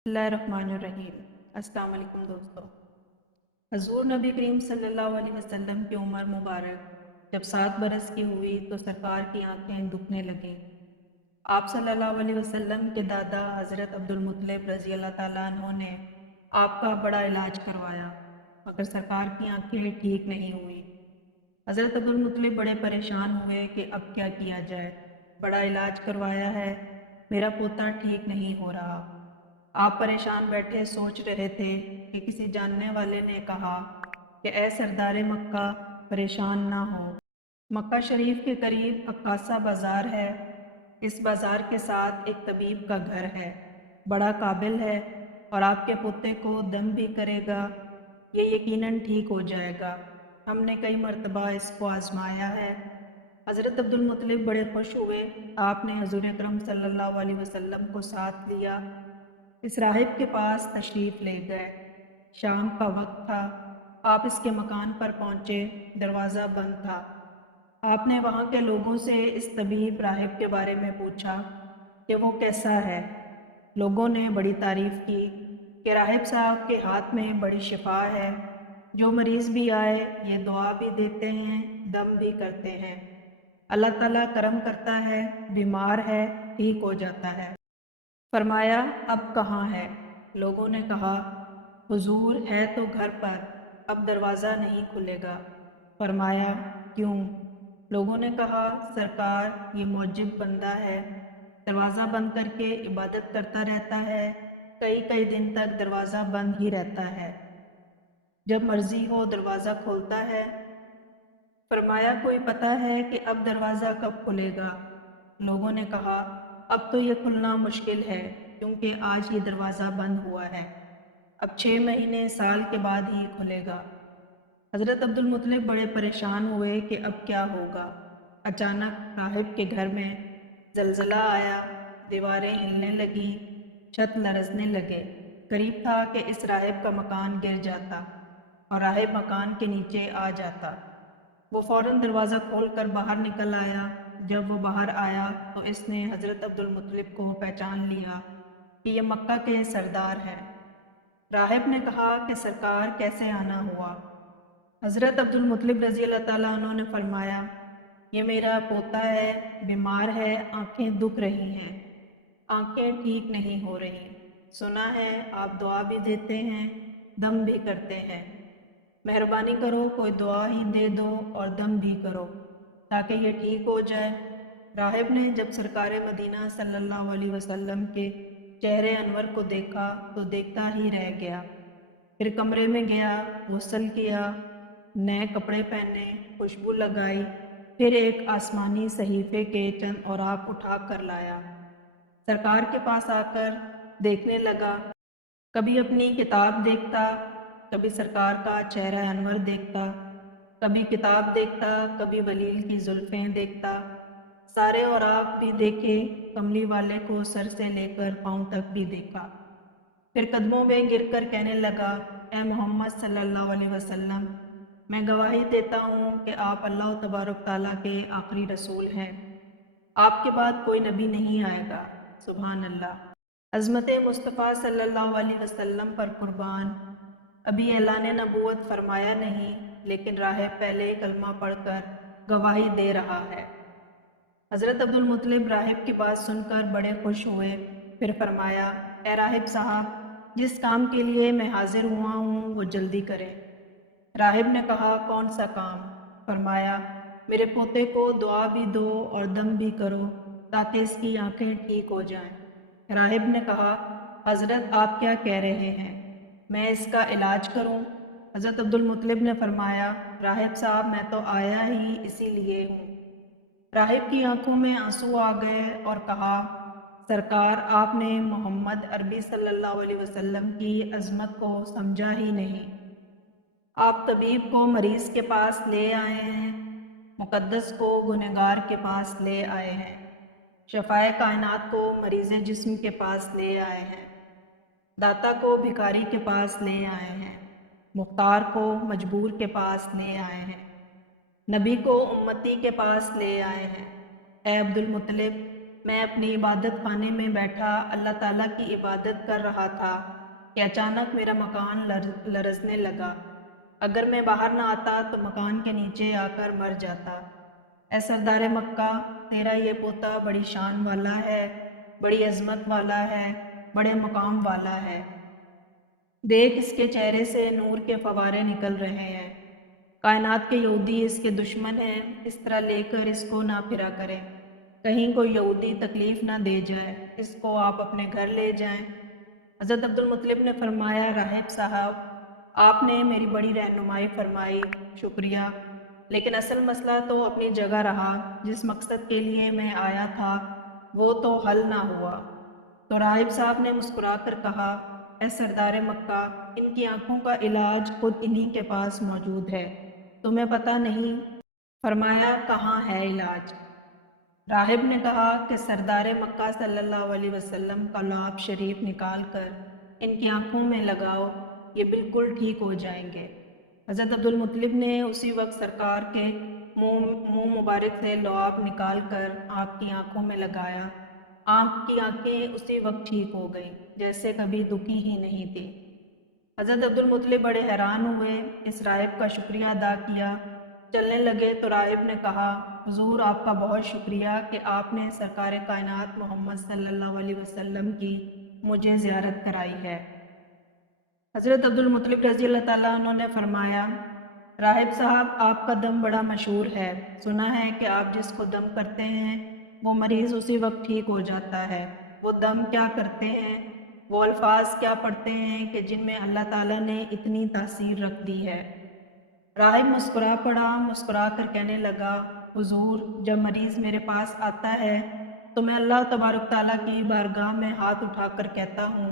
बिस्मिल्लाहिर्रहमानिर्रहीम। अस्सलाम वालेकुम दोस्तों। हजूर नबी करीम सल्लल्लाहु अलैहि वसल्लम की उम्र मुबारक जब 7 बरस की हुई तो सरकार की आंखें दुखने लगीं। आप सल्लल्लाहु अलैहि वसल्लम के दादा हज़रत अब्दुल मुत्तलिब रज़ी अल्लाह ताला अन्हो ने आपका बड़ा इलाज करवाया, मगर सरकार की आंखें ठीक नहीं हुई। हज़रत अब्दुल मुत्तलिब बड़े परेशान हुए कि अब क्या किया जाए। बड़ा इलाज करवाया है, मेरा पोता ठीक नहीं हो रहा। आप परेशान बैठे सोच रहे थे कि किसी जानने वाले ने कहा कि ए सरदार मक्का, परेशान ना हो। मक्का शरीफ के करीब अक्कासा बाज़ार है। इस बाज़ार के साथ एक तबीब का घर है, बड़ा काबिल है और आपके पोते को दम भी करेगा। ये यकीनन ठीक हो जाएगा। हमने कई मर्तबा इसको आजमाया है। हज़रत अब्दुल मुत्तलिब बड़े खुश हुए। आपने हजूर अकरम सल्लल्लाहु अलैहि वसल्लम को साथ लिया। इस राहिब के पास तशरीफ़ ले गए। शाम का वक्त था। आप इसके मकान पर पहुँचे, दरवाज़ा बंद था। आपने वहाँ के लोगों से इस तबीब राहिब के बारे में पूछा कि वो कैसा है। लोगों ने बड़ी तारीफ़ की कि राहिब साहब के हाथ में बड़ी शिफा है। जो मरीज़ भी आए ये दुआ भी देते हैं, दम भी करते हैं। अल्लाह ताला करम करता है, बीमार है ठीक हो जाता है। फरमाया, अब कहाँ है? लोगों ने कहा, हुजूर है तो घर पर, अब दरवाज़ा नहीं खुलेगा। फरमाया, क्यों? लोगों ने कहा, सरकार ये मौजिब बंदा है, दरवाज़ा बंद करके इबादत करता रहता है, कई कई दिन तक दरवाज़ा बंद ही रहता है, जब मर्ज़ी हो दरवाज़ा खोलता है। फरमाया, कोई पता है कि अब दरवाज़ा कब खुलेगा? लोगों ने कहा, अब तो ये खुलना मुश्किल है, क्योंकि आज ये दरवाज़ा बंद हुआ है। अब 6 महीने साल के बाद ही खुलेगा। हज़रत अब्दुल मुत्तलिब बड़े परेशान हुए कि अब क्या होगा। अचानक राहिब के घर में ज़लज़ला आया, दीवारें हिलने लगीं, छत लरज़ने लगे। करीब था कि इस राहिब का मकान गिर जाता और राहिब मकान के नीचे आ जाता। वो फ़ौरन दरवाज़ा खोलकर बाहर निकल आया। जब वो बाहर आया तो इसने हज़रत अब्दुल मुत्तलिब को पहचान लिया कि ये मक्का के सरदार हैं। राहिब ने कहा कि सरकार कैसे आना हुआ? हज़रत अब्दुल मुत्तलिब रज़ी अल्लाह ताला अन्हु ने फरमाया, ये मेरा पोता है, बीमार है, आँखें दुख रही हैं, आँखें ठीक नहीं हो रही। सुना है आप दुआ भी देते हैं, दम भी करते हैं। मेहरबानी करो कोई दुआ ही दे दो और दम भी करो ताकि ये ठीक हो जाए। राहिब ने जब सरकार मदीना सल्लल्लाहु अलैहि वसल्लम के चेहरे अनवर को देखा तो देखता ही रह गया। फिर कमरे में गया, गुस्ल किया, नए कपड़े पहने, खुशबू लगाई, फिर एक आसमानी सहीफ़े के चंद औराक उठा कर लाया। सरकार के पास आकर देखने लगा। कभी अपनी किताब देखता, कभी सरकार का चेहरा अनवर देखता, कभी किताब देखता, कभी वलील की जुल्फ़ें देखता। सारे औराक भी देखे, कमली वाले को सर से लेकर पाँव तक भी देखा। फिर कदमों में गिरकर कहने लगा, ए मोहम्मद सल्लल्लाहु अलैहि वसल्लम, मैं गवाही देता हूँ कि आप अल्लाह तबारक ताला के आखिरी रसूल हैं। आपके बाद कोई नबी नहीं आएगा। सुभान अल्लाह। अज़मत मुस्तफ़ा सल्लल्लाहु अलैहि वसल्लम पर कुर्बान। अभी ऐलान नबूवत फरमाया नहीं, लेकिन राहिब पहले कलमा पढ़कर गवाही दे रहा है। हज़रत अब्दुल मुत्तलिब राहिब की बात सुनकर बड़े खुश हुए। फिर फरमाया, ए राहिब साहब, जिस काम के लिए मैं हाजिर हुआ हूँ वो जल्दी करें। राहिब ने कहा, कौन सा काम? फरमाया, मेरे पोते को दुआ भी दो और दम भी करो ताकि इसकी आंखें ठीक हो जाएं। राहिब ने कहा, हज़रत आप क्या कह रहे हैं, मैं इसका इलाज करूं? हज़रत अब्दुल मुत्तलिब ने फरमाया, राहिब साहब मैं तो आया ही इसीलिए हूँ। राहिब की आंखों में आंसू आ गए और कहा, सरकार आपने मोहम्मद अरबी सल्लल्लाहु अलैहि वसल्लम की अज़मत को समझा ही नहीं। आप तबीब को मरीज़ के पास ले आए हैं, मुक़द्दस को गुनहगार के पास ले आए हैं, शफ़ाए कायनात को मरीज़ जिस्म के पास ले आए हैं, दाता को भिखारी के पास ले आए हैं, मुख्तार को मजबूर के पास ले आए हैं, नबी को उम्मती के पास ले आए हैं। ए अब्दुल मुत्तलिब, میں اپنی عبادت خانے میں بیٹھا اللہ تعالیٰ کی عبادت کر رہا تھا کہ اچانک میرا مکان لرزنے لگا۔ اگر میں باہر نہ آتا تو مکان کے نیچے آ کر مر جاتا۔ اے سردار مکہ، تیرا یہ پوتا بڑی شان والا ہے، بڑی عظمت والا ہے، بڑے مقام والا ہے۔ دیکھ، اس کے چہرے سے نور کے فوارے نکل رہے ہیں۔ کائنات کے یہودی اس کے دشمن ہیں، اس طرح لے کر اس کو نہ پھرا کریں، کہیں کوئی یہودی تکلیف نہ دے جائے، اس کو آپ اپنے گھر لے جائیں۔ حضرت عبدالمطلب نے فرمایا، راہب صاحب، آپ نے میری بڑی رہنمائی فرمائی، شکریہ، لیکن اصل مسئلہ تو اپنی جگہ رہا، جس مقصد کے لیے میں آیا تھا وہ تو حل نہ ہوا۔ تو راہب صاحب نے مسکرا کر کہا، اے سردار مکہ، ان کی آنکھوں کا علاج خود انہی کے پاس موجود ہے، تمہیں پتہ نہیں؟ فرمایا، کہاں ہے علاج؟ راہب نے کہا کہ سردار مکہ صلی اللہ علیہ وسلم کا لعاب شریف نکال کر ان کی آنکھوں میں لگاؤ، یہ بالکل ٹھیک ہو جائیں گے۔ حضرت عبدالمطلب نے اسی وقت سرکار کے منہ مبارک سے لعاب نکال کر آپ کی آنکھوں میں لگایا۔ آپ کی آنکھیں اسی وقت ٹھیک ہو گئیں، جیسے کبھی دکھی ہی نہیں تھی۔ حضرت عبدالمطلب بڑے حیران ہوئے، اس راہب کا شکریہ ادا کیا۔ چلنے لگے تو راہب نے کہا، حضور، آپ کا بہت شکریہ کہ آپ نے سرکار کائنات محمد صلی اللہ علیہ وسلم کی مجھے زیارت کرائی ہے۔ حضرت عبدالمطلب رضی اللہ تعالیٰ عنہ نے فرمایا، راہب صاحب، آپ کا دم بڑا مشہور ہے، سنا ہے کہ آپ جس کو دم کرتے ہیں وہ مریض اسی وقت ٹھیک ہو جاتا ہے۔ وہ دم کیا کرتے ہیں، وہ الفاظ کیا پڑھتے ہیں کہ جن میں اللہ تعالیٰ نے اتنی تاثیر رکھ دی ہے؟ راہب مسکرا پڑا، مسکرا کر کہنے لگا، حضور، جب مریض میرے پاس آتا ہے تو میں اللہ تبارک تعالیٰ کی بارگاہ میں ہاتھ اٹھا کر کہتا ہوں،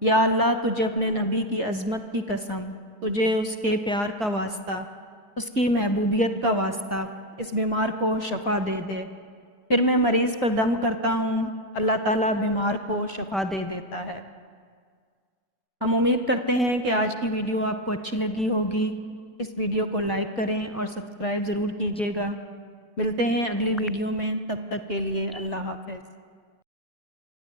یا اللہ، تجھے اپنے نبی کی عظمت کی قسم، تجھے اس کے پیار کا واسطہ، اس کی محبوبیت کا واسطہ، اس بیمار کو شفا دے دے۔ پھر میں مریض پر دم کرتا ہوں، اللہ تعالیٰ بیمار کو شفا دے دیتا ہے۔ ہم امید کرتے ہیں کہ آج کی ویڈیو آپ کو اچھی لگی ہوگی۔ اس ویڈیو کو لائک کریں اور سبسکرائب ضرور کیجیے گا۔ ملتے ہیں اگلی ویڈیو میں، تب تک کے لیے اللہ حافظ۔